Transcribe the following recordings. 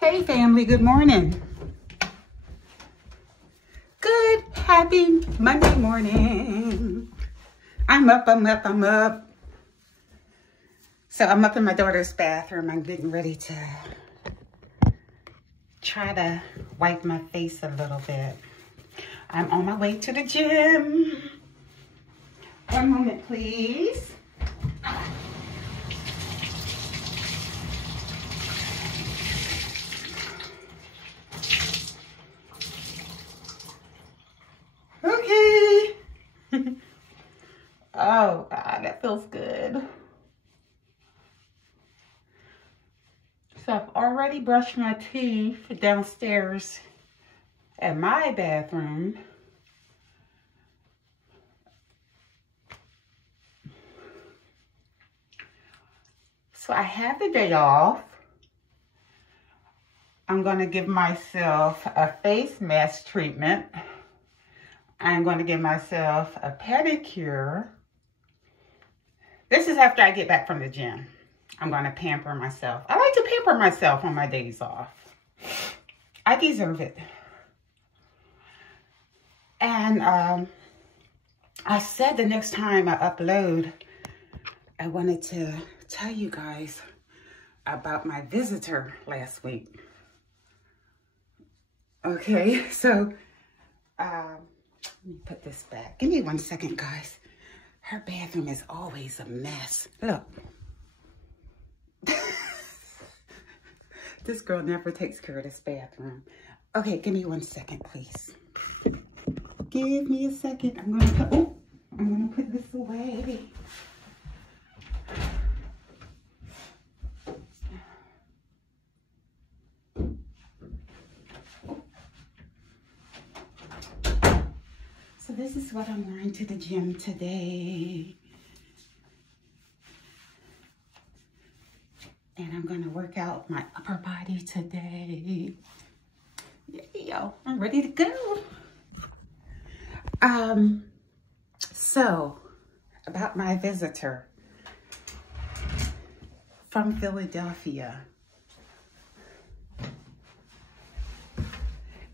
Hey family, good morning. Good, happy Monday morning. I'm up. So I'm up in my daughter's bathroom. I'm getting ready to try to wipe my face a little bit. I'm on my way to the gym. One moment, please. Okay. Oh, God, that feels good. So I've already brushed my teeth downstairs at my bathroom. So I have the day off. I'm going to give myself a face mask treatment. I'm going to give myself a pedicure. This is after I get back from the gym. I'm going to pamper myself. I like to pamper myself on my days off. I deserve it. And I said the next time I upload, I wanted to tell you guys about my visitor last week. Okay, so let me put this back. Give me 1 second, guys. Her bathroom is always a mess. Look. This girl never takes care of this bathroom. Okay, give me 1 second, please. Give me a second. I'm gonna put this away. So this is what I'm wearing to the gym today. And I'm gonna work out my upper body today. Yo, I'm ready to go. So about my visitor from Philadelphia.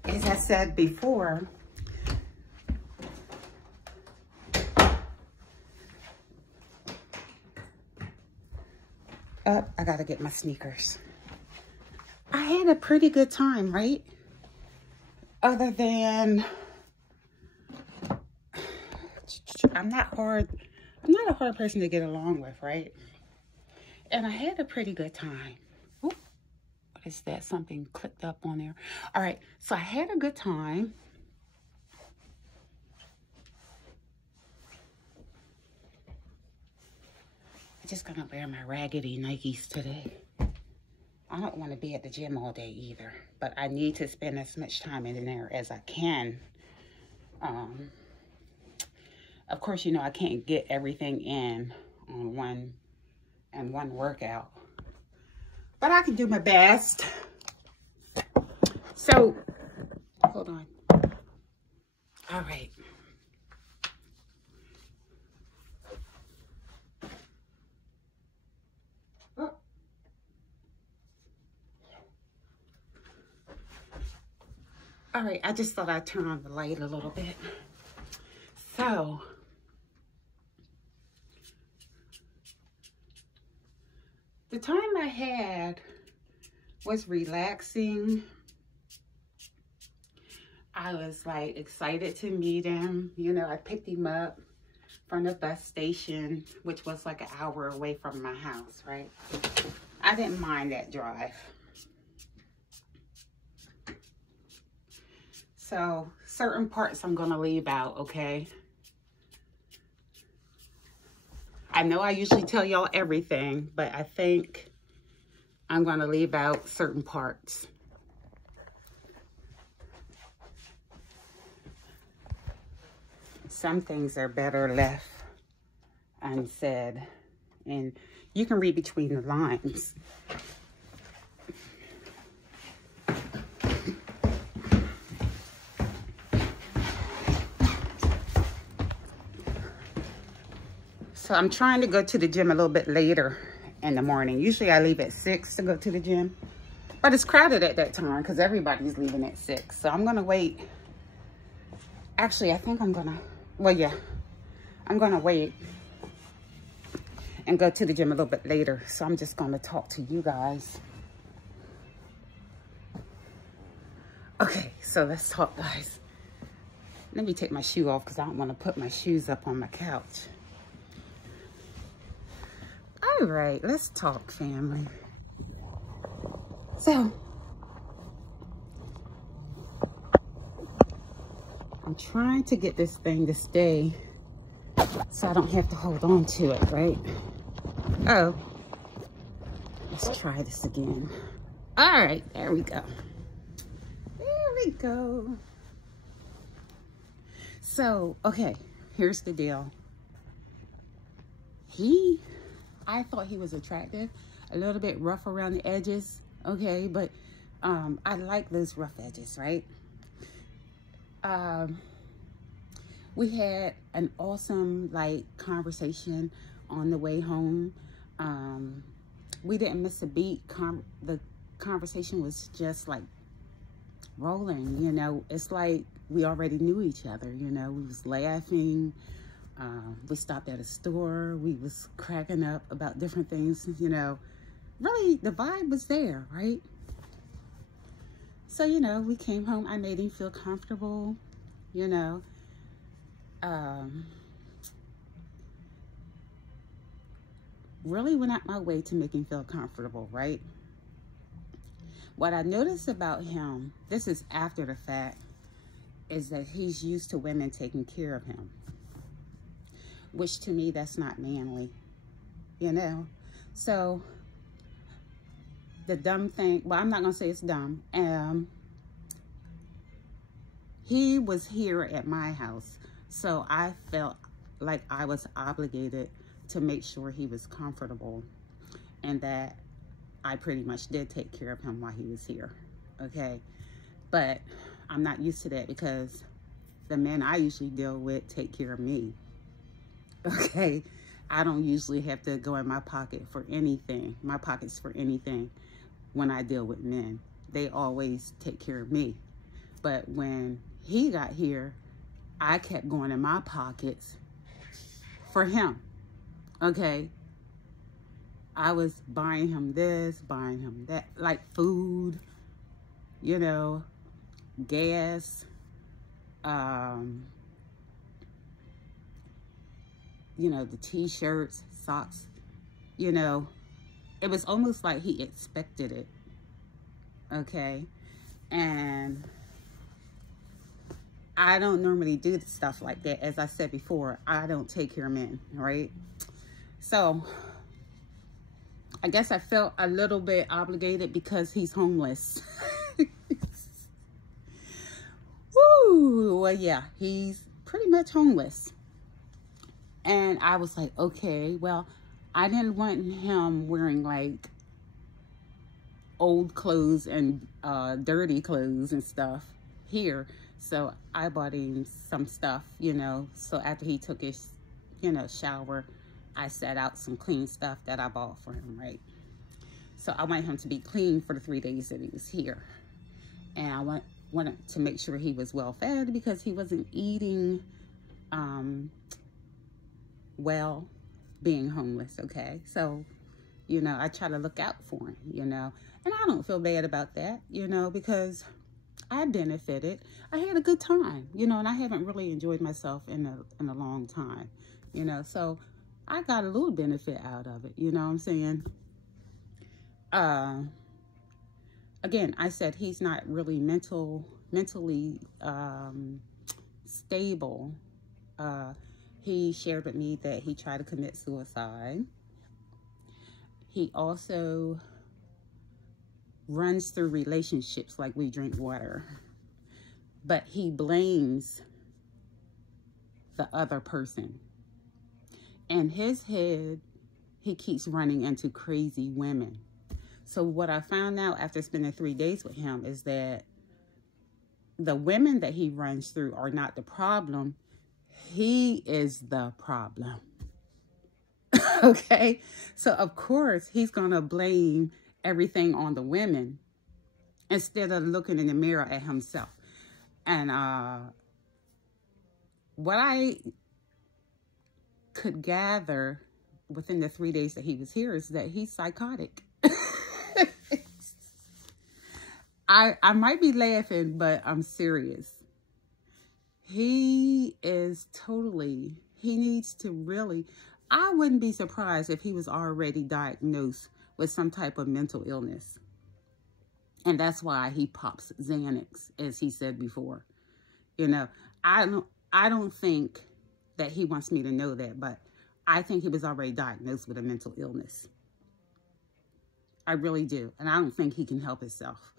As I said before, I gotta get my sneakers. I had a pretty good time, right? Other than, I'm not a hard person to get along with, right? And I had a pretty good time. Ooh, what is that? Something clicked up on there. All right, so I had a good time. I'm just gonna wear my raggedy Nikes today. I don't want to be at the gym all day either, but I need to spend as much time in there as I can. Of course, you know, I can't get everything in on one workout, but I can do my best. So, hold on. All right. All right, I just thought I'd turn on the light a little bit. So, the time I had was relaxing. I was like excited to meet him. You know, I picked him up from the bus station, which was like an hour away from my house, right? I didn't mind that drive. So certain parts I'm gonna leave out, okay? I know I usually tell y'all everything, but I think I'm gonna leave out certain parts. Some things are better left unsaid, and you can read between the lines. So I'm trying to go to the gym a little bit later in the morning. Usually I leave at 6 to go to the gym, But it's crowded at that time because everybody's leaving at 6. So I'm going to wait. Actually, I think I'm going to, well, yeah. I'm going to wait and go to the gym a little bit later. So I'm just going to talk to you guys. Okay, so let's talk, guys. Let me take my shoe off because I don't want to put my shoes up on my couch. All right, let's talk, family. So, I'm trying to get this thing to stay so I don't have to hold on to it, right? Oh, let's try this again. All right, there we go. There we go. So, okay, here's the deal. I thought he was attractive, a little bit rough around the edges, okay, but I like those rough edges, right? We had an awesome, like, conversation on the way home. We didn't miss a beat. The conversation was just, like, rolling, you know. It's like we already knew each other, you know. We was laughing. We stopped at a store. We was cracking up about different things, you know. Really, the vibe was there, right? So, you know, we came home. I made him feel comfortable, you know. Really went out my way to make him feel comfortable, right? What I noticed about him, this is after the fact, is that he's used to women taking care of him. Which to me, that's not manly, you know? So, the dumb thing, well, I'm not gonna say it's dumb. He was here at my house, so I felt like I was obligated to make sure he was comfortable and that I pretty much did take care of him while he was here, okay? But I'm not used to that because the men I usually deal with take care of me, okay? I don't usually have to go in my pocket for anything, my pockets for anything when I deal with men. They always take care of me. But when he got here, I kept going in my pockets for him, okay? I was buying him this, buying him that, like food, you know, gas, you know, the t-shirts, socks, you know. It was almost like he expected it, okay? And I don't normally do stuff like that. As I said before, I don't take care of men, right? So, I guess I felt a little bit obligated because he's homeless. Woo! Well, yeah, he's pretty much homeless. And I was like, okay, well, I didn't want him wearing, like, old clothes and dirty clothes and stuff here. So I bought him some stuff, you know. So after he took his, you know, shower, I set out some clean stuff that I bought for him, right? So I want him to be clean for the 3 days that he was here. And I wanted to make sure he was well fed because he wasn't eating well, being homeless, okay? So, you know, I try to look out for him, you know. And I don't feel bad about that, you know, because I benefited. I had a good time, you know, and I haven't really enjoyed myself in a long time, you know. So I got a little benefit out of it, you know what I'm saying? Again, I said he's not really mentally stable. He shared with me that he tried to commit suicide. He also runs through relationships like we drink water, but he blames the other person. In his head, he keeps running into crazy women. So what I found out after spending 3 days with him is that the women that he runs through are not the problem. He is the problem. Okay? So, of course, he's going to blame everything on the women. instead of looking in the mirror at himself. And what I could gather within the 3 days that he was here is that he's psychotic. I might be laughing, but I'm serious. He is totally, he needs to really, I wouldn't be surprised if he was already diagnosed with some type of mental illness. And that's why he pops Xanax, as he said before. You know, I don't think that he wants me to know that, but I think he was already diagnosed with a mental illness. I really do. And I don't think he can help himself.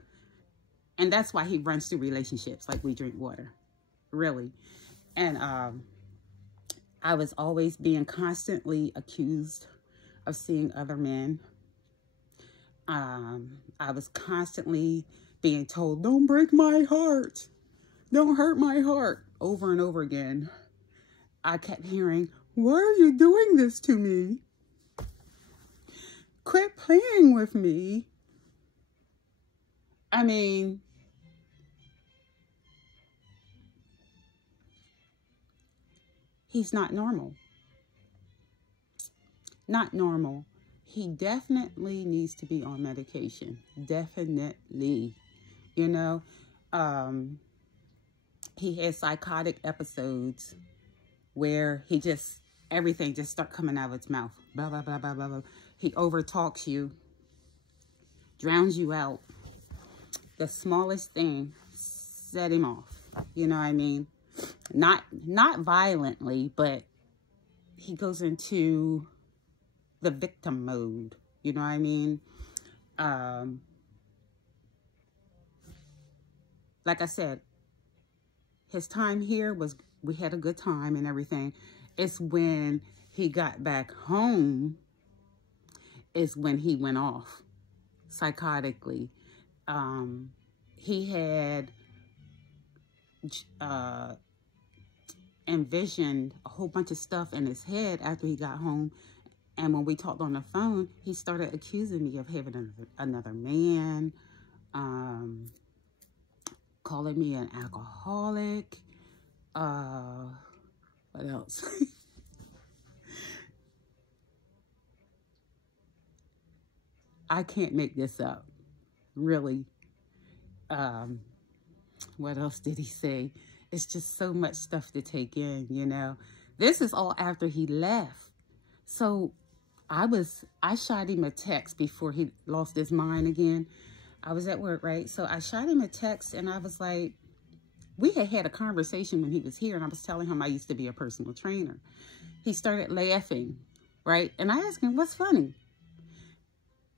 And that's why he runs through relationships like we drink water. Really. And I was always being constantly accused of seeing other men. I was constantly being told, don't break my heart. Don't hurt my heart. Over and over again. I kept hearing, why are you doing this to me? Quit playing with me. I mean, he's not normal. Not normal. He definitely needs to be on medication. Definitely. You know, he has psychotic episodes where he just, everything just start coming out of his mouth. Blah, blah, blah, blah, blah, blah. He overtalks you, drowns you out. The smallest thing set him off. You know what I mean? Not violently, but he goes into the victim mode. You know what I mean? Like I said, his time here was, we had a good time and everything. It's when he got back home is when he went off psychotically. He had envisioned a whole bunch of stuff in his head after he got home. And when we talked on the phone, he started accusing me of having another man, calling me an alcoholic. What else? I can't make this up, really. What else did he say? It's just so much stuff to take in, you know. This is all after he left. So I shot him a text before he lost his mind again. I was at work, right? So I shot him a text and I was like, we had a conversation when he was here and I was telling him I used to be a personal trainer. He started laughing, right? And I asked him, what's funny?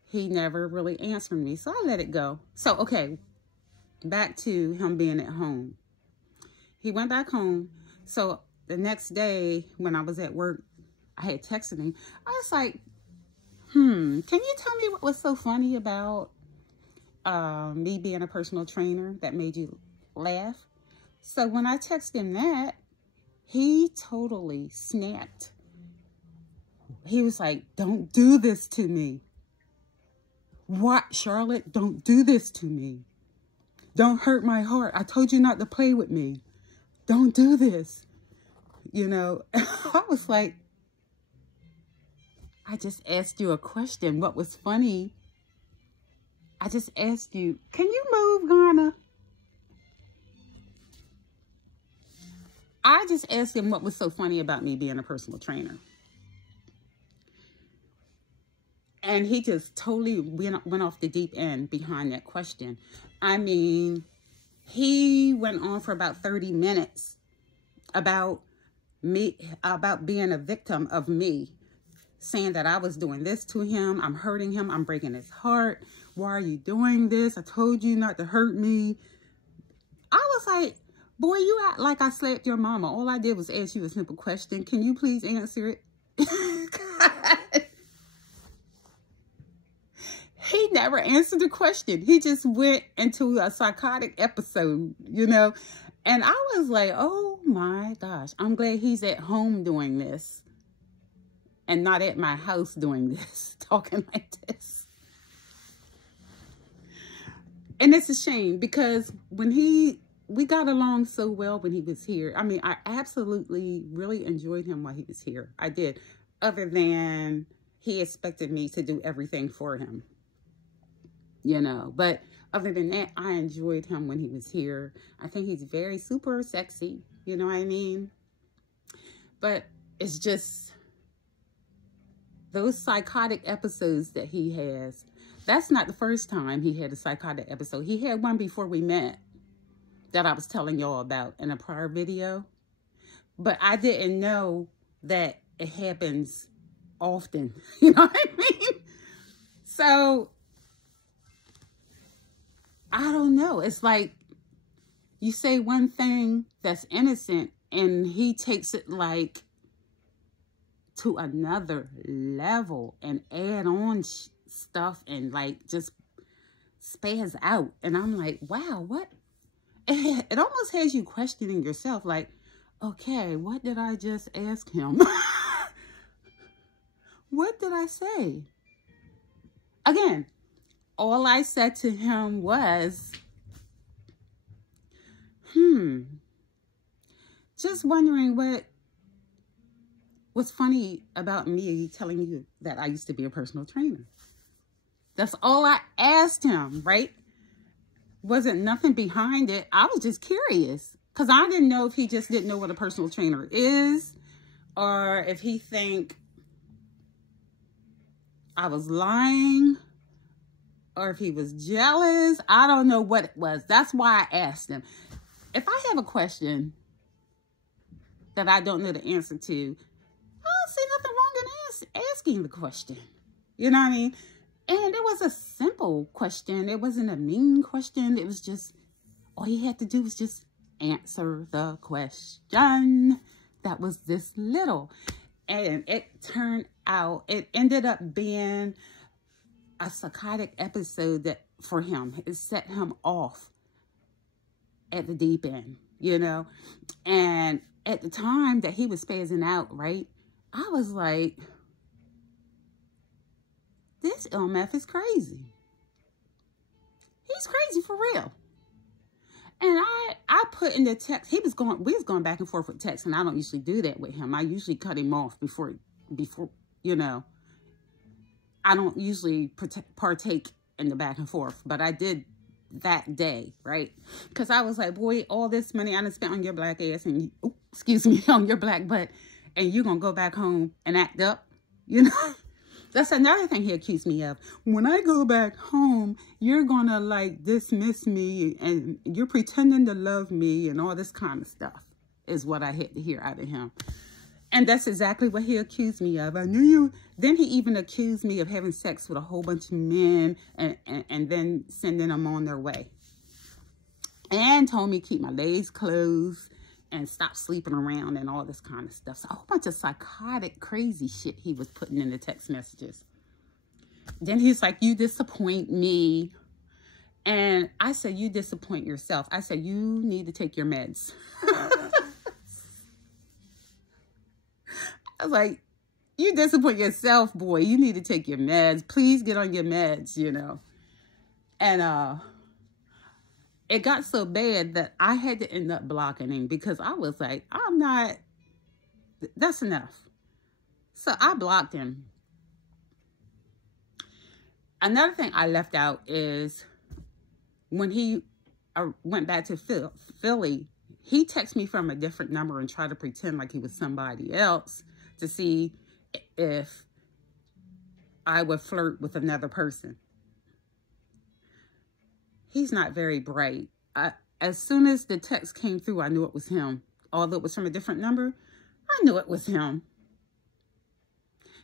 He never really answered me, so I let it go. So, okay, back to him being at home. He went back home. So the next day when I was at work, I had texted him. I was like, can you tell me what was so funny about me being a personal trainer that made you laugh? So when I texted him that, he totally snapped. He was like, don't do this to me. What, Charlotte? Don't do this to me. Don't hurt my heart. I told you not to play with me. Don't do this. You know, I was like, I just asked you a question. What was funny? I just asked you, can you move, Ghana? I just asked him what was so funny about me being a personal trainer. And he just totally went off the deep end behind that question. I mean, he went on for about 30 minutes about me, about being a victim of me, saying that I was doing this to him. I'm hurting him. I'm breaking his heart. Why are you doing this? I told you not to hurt me. I was like, boy, you act like I slapped your mama. All I did was ask you a simple question. Can you please answer it? He never answered the question. He just went into a psychotic episode, you know. And I was like, oh my gosh, I'm glad he's at home doing this and not at my house doing this, talking like this. And it's a shame because when we got along so well when he was here. I mean, I absolutely really enjoyed him while he was here. I did. Other than he expected me to do everything for him, you know. But other than that, I enjoyed him when he was here. I think he's very super sexy, you know what I mean? But it's just those psychotic episodes that he has. That's not the first time he had a psychotic episode. He had one before we met that I was telling y'all about in a prior video. But I didn't know that it happens often. You know what I mean? So, I don't know. It's like you say one thing that's innocent and he takes it like to another level and add on stuff and like just spaz out. And I'm like, wow, what? It almost has you questioning yourself, like, okay, what did I just ask him? What did I say? Again, all I said to him was, just wondering what's funny about me telling you that I used to be a personal trainer. That's all I asked him, right? Wasn't nothing behind it. I was just curious because I didn't know if he just didn't know what a personal trainer is or if he think I was lying or if he was jealous. I don't know what it was. That's why I asked him. If I have a question that I don't know the answer to, I don't see nothing wrong in asking the question. You know what I mean? And it was a simple question. It wasn't a mean question. It was just, all he had to do was just answer the question. That was this little. And it turned out, it ended up being a psychotic episode that for him, it set him off at the deep end, you know? And at the time that he was spazzing out, right? I was like, this MF is crazy. He's crazy for real. And I put in the text, we was going back and forth with text, and I don't usually do that with him. I usually cut him off before, you know, I don't usually partake in the back and forth, but I did that day, right? Because I was like, boy, all this money I done spent on your black ass and, on your black butt, and you're going to go back home and act up, you know? That's another thing he accused me of. When I go back home, you're going to like dismiss me and you're pretending to love me and all this kind of stuff is what I had to hear out of him. And that's exactly what he accused me of. I knew you. Then he even accused me of having sex with a whole bunch of men and then sending them on their way. And told me to keep my legs closed and stop sleeping around and all this kind of stuff. So a whole bunch of psychotic, crazy shit he was putting in the text messages. Then he's like, you disappoint me. And I said, you disappoint yourself. I said, you need to take your meds. I was like, you disappoint yourself, boy. You need to take your meds. Please get on your meds, you know. And it got so bad that I had to end up blocking him because I was like, that's enough. So I blocked him. Another thing I left out is when he went back to Philly, he texted me from a different number and tried to pretend like he was somebody else to see if I would flirt with another person. He's not very bright. As soon as the text came through, I knew it was him. Although it was from a different number, I knew it was him.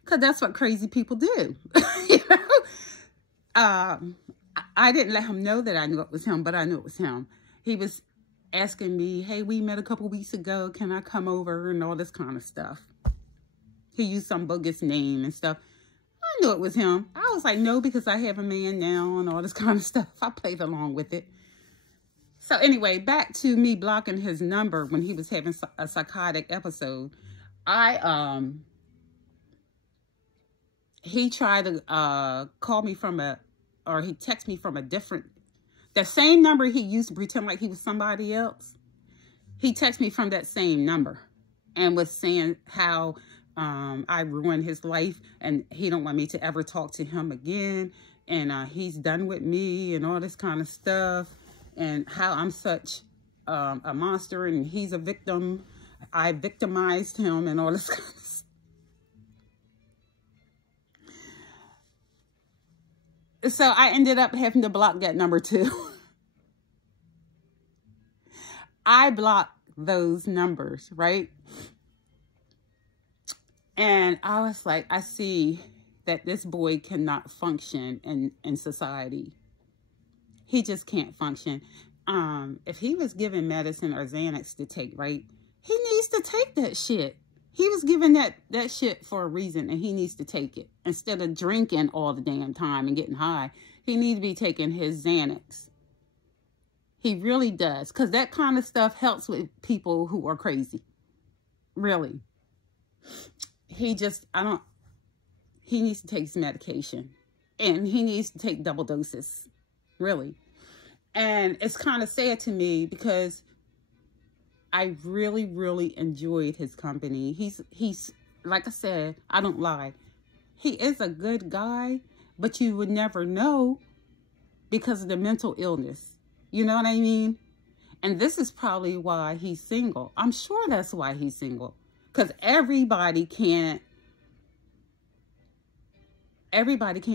Because that's what crazy people do. You know? I didn't let him know that I knew it was him, but I knew it was him. He was asking me, hey, we met a couple weeks ago. Can I come over? And all this kind of stuff. He used some bogus name and stuff. I knew it was him. I was like, no, because I have a man now and all this kind of stuff. I played along with it. So anyway, back to me blocking his number when he was having a psychotic episode. He tried to call me from he texted me from a different The same number he used to pretend like he was somebody else, he texted me from that same number and was saying how I ruined his life and he don't want me to ever talk to him again. And he's done with me and all this kind of stuff. And how I'm such a monster and he's a victim. I victimized him and all this kind of stuff. So I ended up having to block that number too. I blocked those numbers, right? And I was like, I see that this boy cannot function in society. He just can't function. If he was given medicine or Xanax to take, right, he needs to take that shit. He was given that shit for a reason, and he needs to take it. Instead of drinking all the damn time and getting high, he needs to be taking his Xanax. He really does, because that kind of stuff helps with people who are crazy. Really. He needs to take his medication. And he needs to take double doses. Really. And it's kind of sad to me because I really, really enjoyed his company. He's like I said, I don't lie. He is a good guy, but you would never know because of the mental illness. You know what I mean? And this is probably why he's single. I'm sure that's why he's single. Because everybody can't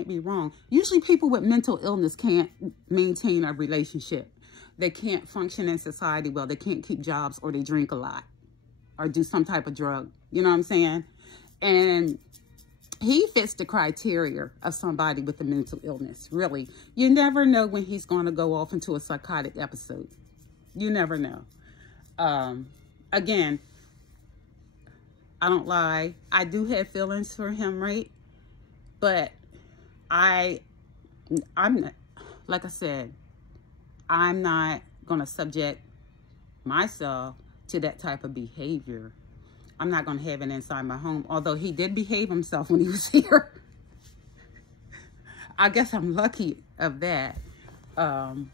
be wrong. Usually people with mental illness can't maintain a relationship. They can't function in society well. They can't keep jobs, or they drink a lot or do some type of drug. You know what I'm saying? And he fits the criteria of somebody with a mental illness, really. You never know when he's going to go off into a psychotic episode. You never know. Again, I don't lie. I do have feelings for him, right? But I'm not, like I said, I'm not going to subject myself to that type of behavior. I'm not going to have it inside my home. Although he did behave himself when he was here. I guess I'm lucky of that. Then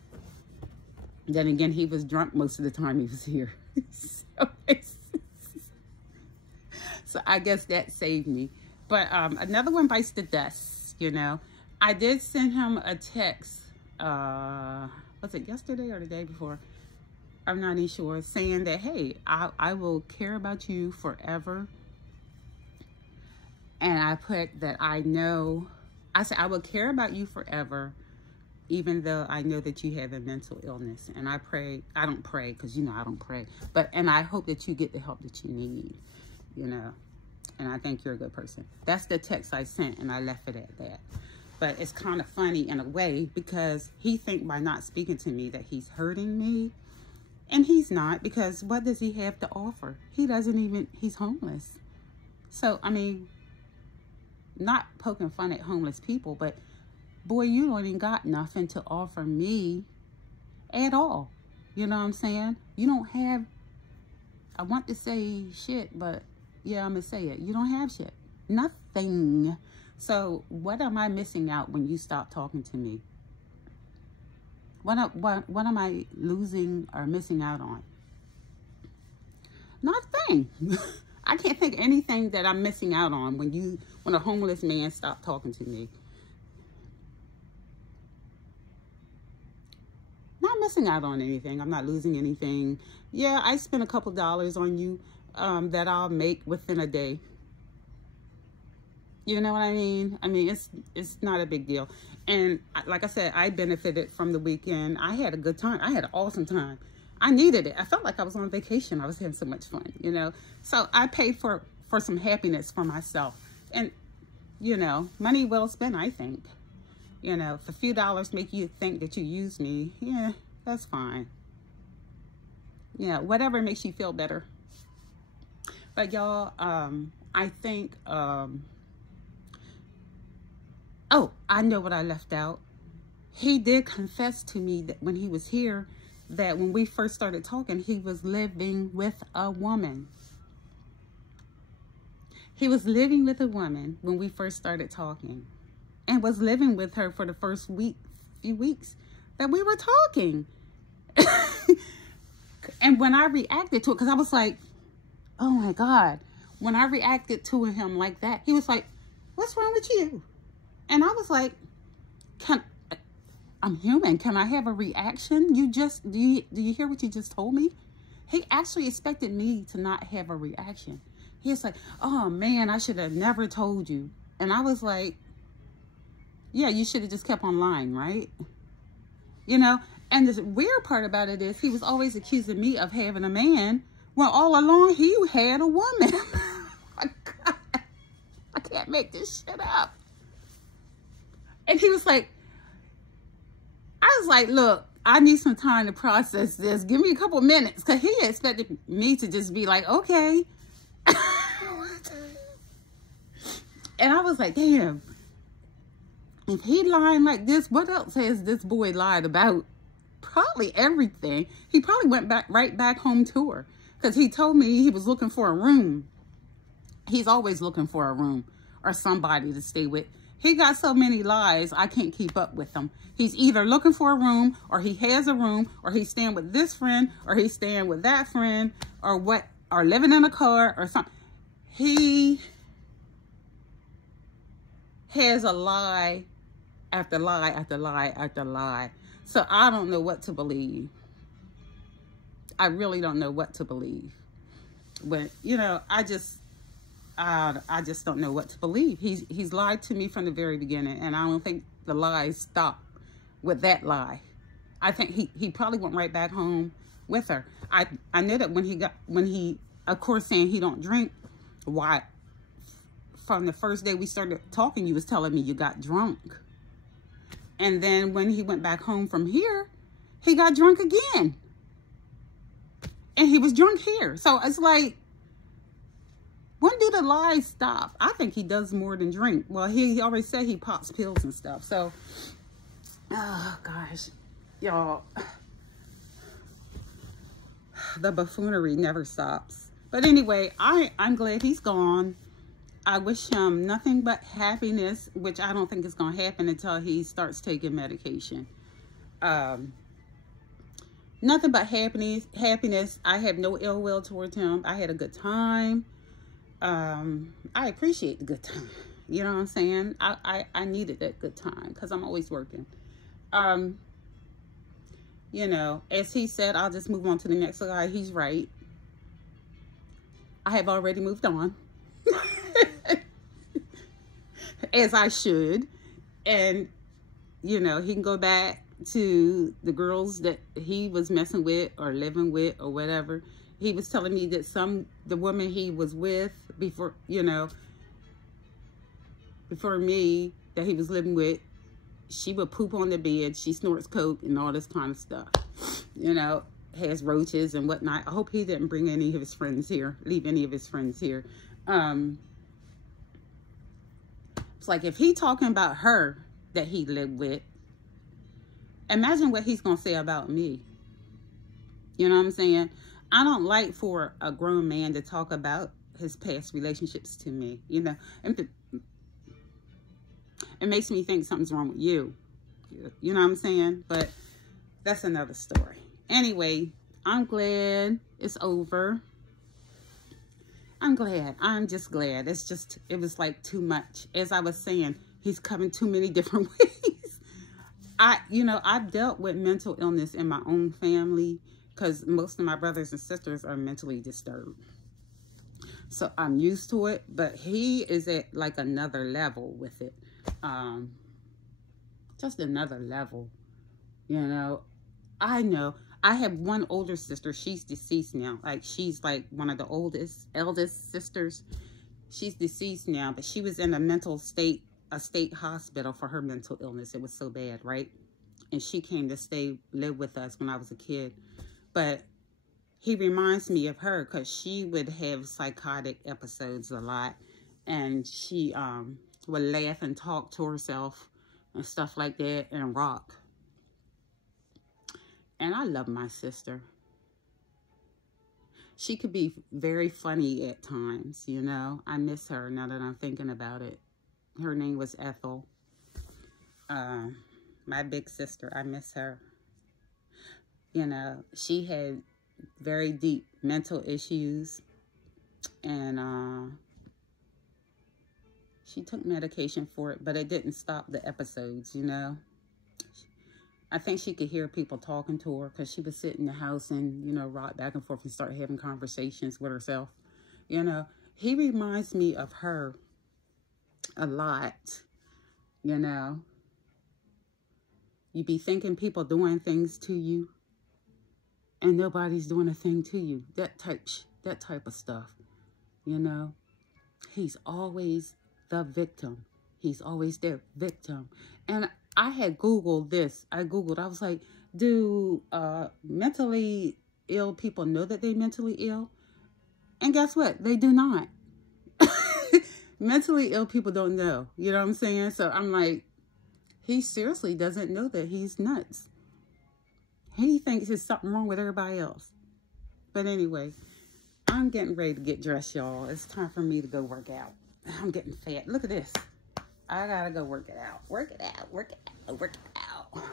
again, he was drunk most of the time he was here. So I guess that saved me. But another one bites the dust, you know. I did send him a text, was it yesterday or the day before? I'm not even sure, saying that, hey, I will care about you forever. And I put that I said, I will care about you forever, even though I know that you have a mental illness. And I don't pray, because you know I don't pray. And I hope that you get the help that you need, you know. And I think you're a good person. That's the text I sent, and I left it at that. But it's kind of funny in a way, because he think by not speaking to me that he's hurting me. And he's not, because what does he have to offer? He's homeless. So, I mean, not poking fun at homeless people, but boy, you don't even got nothing to offer me at all. You know what I'm saying? You don't have, I want to say shit, but yeah, I'm going to say it. You don't have shit. Nothing. So what am I missing out when you stop talking to me? What am I losing or missing out on? Nothing. I can't think of anything that I'm missing out on when a homeless man stopped talking to me. Not missing out on anything. I'm not losing anything. Yeah, I spent a couple dollars on you that I'll make within a day. You know what I mean? I mean, it's not a big deal. And like I said, I benefited from the weekend. I had a good time. I had an awesome time. I needed it. I felt like I was on vacation. I was having so much fun, you know. So I paid for some happiness for myself. And, you know, money well spent, I think. You know, if a few dollars make you think that you used me, yeah, that's fine. Yeah, whatever makes you feel better. But y'all, I think, oh, I know what I left out. He did confess to me that when he was here, that when we first started talking, he was living with a woman. He was living with a woman when we first started talking, and was living with her for the first few weeks. that we were talking. And when I reacted to it, because I was like, oh my God, when I reacted to him like that, he was like, what's wrong with you? And I was like, I'm human. Can I have a reaction? Do you hear what you just told me? He actually expected me to not have a reaction. He was like, oh man, I should have never told you. And I was like, yeah, you should have just kept on lying, right? You know, and the weird part about it is he was always accusing me of having a man. Well, all along he had a woman. My God, I can't make this shit up. And he was like, I was like, look, I need some time to process this. Give me a couple minutes. Because he expected me to just be like, okay. And I was like, damn. If he lying like this, what else has this boy lied about? Probably everything. He probably went right back home to her. Because he told me he was looking for a room. He's always looking for a room or somebody to stay with. He got so many lies, I can't keep up with him. He's either looking for a room, or he has a room, or he's staying with this friend, or he's staying with that friend, or living in a car, or something. He has a lie after lie after lie after lie. So I don't know what to believe. I really don't know what to believe. But, you know, I just don't know what to believe. He's lied to me from the very beginning, and I don't think the lies stop with that lie. I think he probably went right back home with her. I knew that when he of course saying he don't drink. Why? From the first day we started talking, you was telling me you got drunk. And then when he went back home from here, he got drunk again. And he was drunk here. So it's like, when do the lies stop? I think he does more than drink. Well, he already said he pops pills and stuff. So, oh gosh, y'all, the buffoonery never stops. But anyway, I'm glad he's gone. I wish him nothing but happiness, which I don't think is going to happen until he starts taking medication. Nothing but happiness. I have no ill will towards him. I had a good time. I appreciate the good time. You know what I'm saying? I needed that good time because I'm always working. You know, as he said, I'll just move on to the next guy. He's right. I have already moved on. As I should. And, you know, he can go back to the girls that he was messing with or living with or whatever. He was telling me that the woman he was with before, you know, before me, that he was living with, she would poop on the bed, she snorts coke and all this kind of stuff. You know, has roaches and whatnot. I hope he didn't bring any of his friends here, leave any of his friends here. It's like, if he talking about her that he lived with, imagine what he's going to say about me. You know what I'm saying? I don't like for a grown man to talk about his past relationships to me. You know, it makes me think something's wrong with you. You know what I'm saying? But that's another story. Anyway, I'm glad it's over. I'm glad. I'm just glad. It was like too much. As I was saying, he's coming too many different ways. I've dealt with mental illness in my own family because most of my brothers and sisters are mentally disturbed. So I'm used to it, but he is at like another level with it. Just another level, you know. I know. I have one older sister. She's deceased now. Like, she's like one of the eldest sisters. She's deceased now, but she was in a state hospital for her mental illness. It was so bad, right? And she came to live with us when I was a kid. But he reminds me of her because she would have psychotic episodes a lot. And she would laugh and talk to herself and stuff like that and rock. And I love my sister. She could be very funny at times, you know. I miss her now that I'm thinking about it. Her name was Ethel. My big sister. I miss her. You know, she had very deep mental issues, and she took medication for it, but it didn't stop the episodes, you know. I think she could hear people talking to her because she would sit in the house and, you know, rock back and forth and start having conversations with herself. You know, he reminds me of her a lot, you know. You be thinking people doing things to you and nobody's doing a thing to you. That type of stuff, you know. He's always the victim. He's always their victim. And I had Googled this. I was like, do mentally ill people know that they're mentally ill? And guess what? They do not. Mentally ill people don't know. You know what I'm saying? So I'm like, he seriously doesn't know that he's nuts. He thinks there's something wrong with everybody else. But anyway, I'm getting ready to get dressed, y'all. It's time for me to go work out. I'm getting fat. Look at this. I gotta go work it out. Work it out. Work it out. Work it out.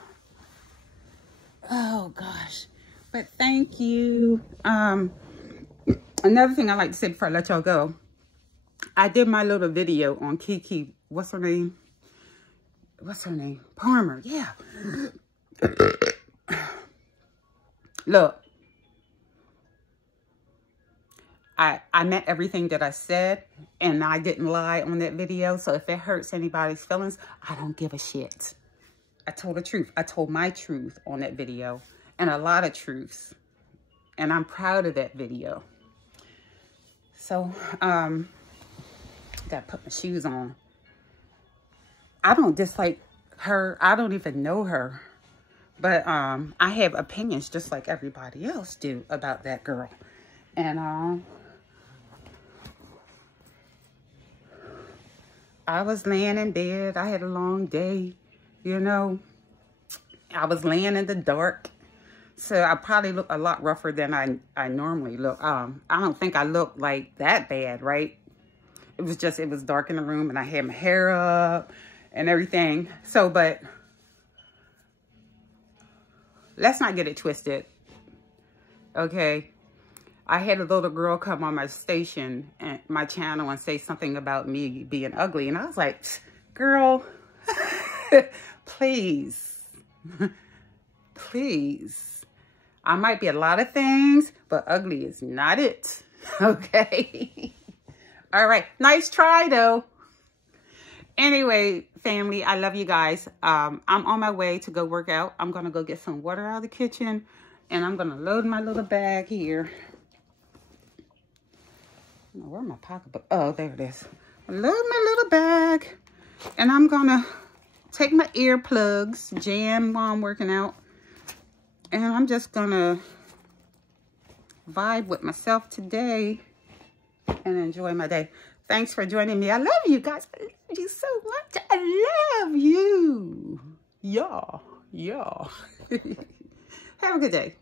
Oh, gosh. But thank you. Another thing I like to say before I let y'all go. I did my little video on Kiki. What's her name? Palmer. Yeah. Look. I meant everything that I said, and I didn't lie on that video. So if it hurts anybody's feelings, I don't give a shit. I told the truth. I told my truth on that video, and a lot of truths. And I'm proud of that video. So, gotta put my shoes on. I don't dislike her. I don't even know her. But I have opinions just like everybody else do about that girl. And I was laying in bed. I had a long day, you know. I was laying in the dark. So I probably look a lot rougher than I normally look. I don't think I look like that bad, right? It was dark in the room and I had my hair up and everything. So, but let's not get it twisted, okay? I had a little girl come on my station and my channel and say something about me being ugly. And I was like, girl, please, please. I might be a lot of things, but ugly is not it, okay? All right, nice try though. Anyway, family, I love you guys. I'm on my way to go work out. I'm gonna go get some water out of the kitchen and I'm gonna load my little bag here. Where's my pocketbook? Oh, there it is. Load my little bag. And I'm going to take my earplugs, jam while I'm working out. And I'm just going to vibe with myself today and enjoy my day. Thanks for joining me. I love you guys. I love you so much. I love you. Y'all. Have a good day.